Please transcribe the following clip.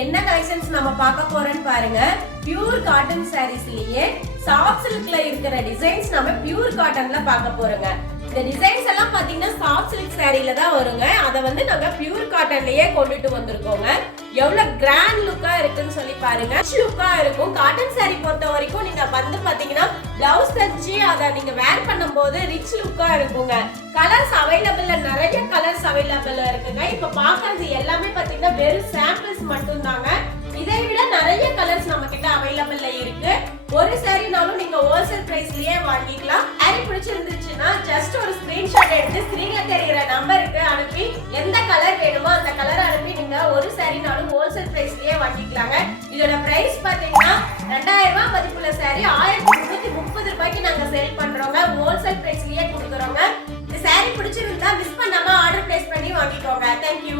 என்ன கலெக்ஷன்ஸ் நம்ம பார்க்க போறோம்னு பாருங்க. பியூர் காட்டன் சாரீஸ்லயே சாஃப்ட் சில்க்ல இருக்கிற டிசைன்ஸ் நம்ம பியூர் காட்டன்ல பார்க்க போறோங்க. இந்த டிசைன்ஸ் எல்லாம் பாத்தீங்கன்னா சாஃப்ட் சில்க் சாரீல தான் வருங்க. அத வந்து நாங்க பியூர் காட்டன்லயே கொண்டுட்டு வந்திருக்கோங்க. எவ்வளவு கிராண்ட் லுக்கா இருக்குன்னு சொல்லி பாருங்க. லுக்கா இருக்கும். காட்டன் சாரீ பொறுத்த வரைக்கும் நீங்க வந்து பாத்தீங்கன்னா பிளவுஸ் தச்சு அத நீங்க வேர் பண்ணும்போது ரிச் லுக்கா இருக்குங்க. கலர்ஸ் அவைலபிள்ல நிறைய கலர்ஸ் அவைலபிள்ல இருக்குங்க. இப்ப பாக்குறது எல்லாமே பாத்தீங்கன்னா வெறும் சாம்பிள்ஸ் மட்டும் தாங்க. இதை விட நிறைய கலர்ஸ் நம்ம கிட்ட அவைலபிள்ல இருக்கு. ஒரு சாரினாலும் நீங்க ஹோல்சேல் பிரைஸ்லயே வாங்கிக்கலாம். சாரி பிடிச்சிருந்துச்சுன்னா ஜஸ்ட் ஒரு ஸ்கிரீன்ஷாட் எடுத்து ஸ்கிரீன்ல தெரியுற நம்பருக்கு அனுப்பி எந்த கலர் வேணுமோ அந்த கலர் அனுப்பி நீங்க ஒரு சாரினாலும் ஹோல்சேல் பிரைஸ்லயே வாங்கிக்கலாங்க. இதோட பிரைஸ் பாத்தீங்கன்னா 2000 ரூபாய் மதிப்புள்ள சாரி 1330 ரூபாய்க்கு நாங்க சேல் பண்றோங்க. ஹோல்சேல் பிரைஸ்லயே கொடுக்குறோங்க. இந்த சாரி பிடிச்சிருந்தா மிஸ் பண்ணாம ஆர்டர் பிளேஸ் பண்ணி வாங்கிக்கோங்க. Thank you.